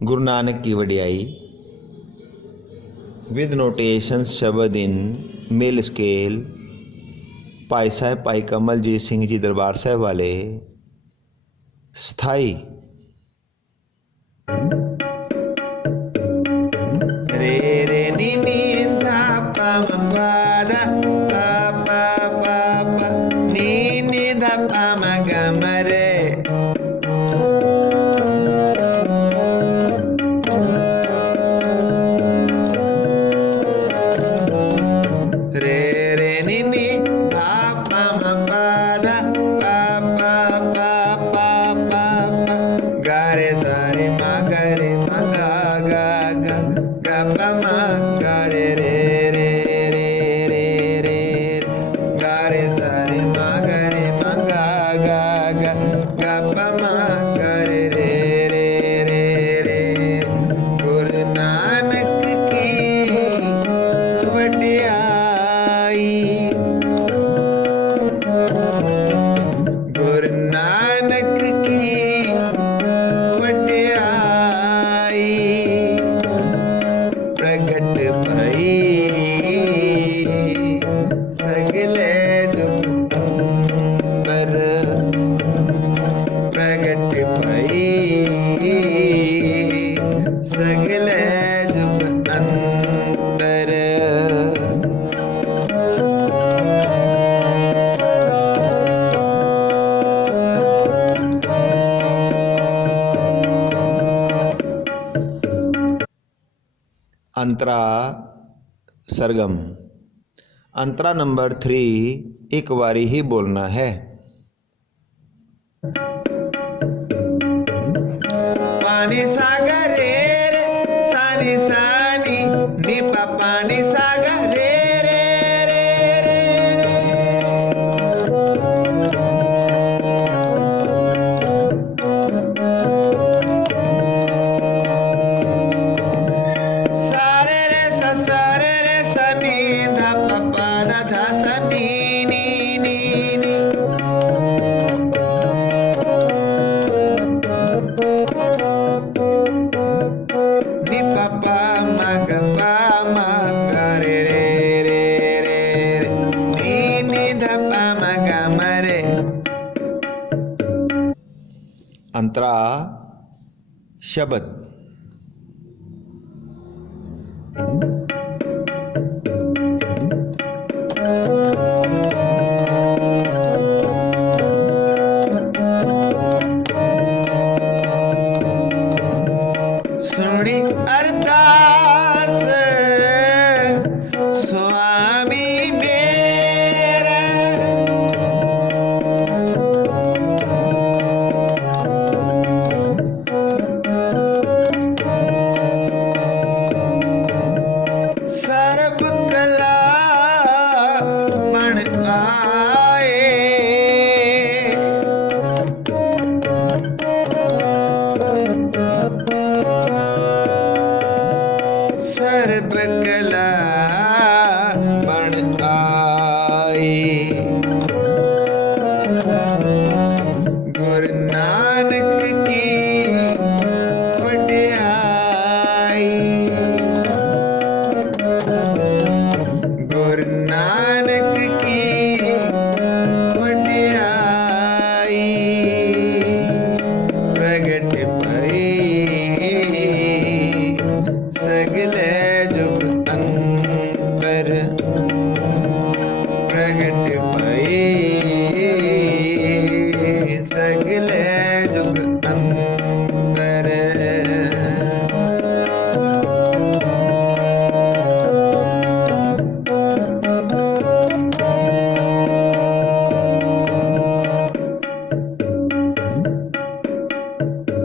गुरु नानक की वडियाई with notations शब्द इन मिल scale भाई साहब भाई कमलजीत सिंह जी दरबार साहब वाले स्थाई रे रे नी नी धा पा म पा धा पा पा पा पा नी नी धा पा म ग म रे अंतरा सरगम। अंतरा नंबर 3 एक बारी ही बोलना है। पानी सागर रे रे सानी सानी नी पा पानी सागर रे रे रे रे सारे रे सनी धा पा पा धा धा सनी नी नी नी अंतरा शब्द। सुनी अरदास स्वामी मेरा सर्ब कला बन आए सर्ब कला बन आए गुरु नानक की वडियाई गुरु नानक की वडियाई प्रगट भई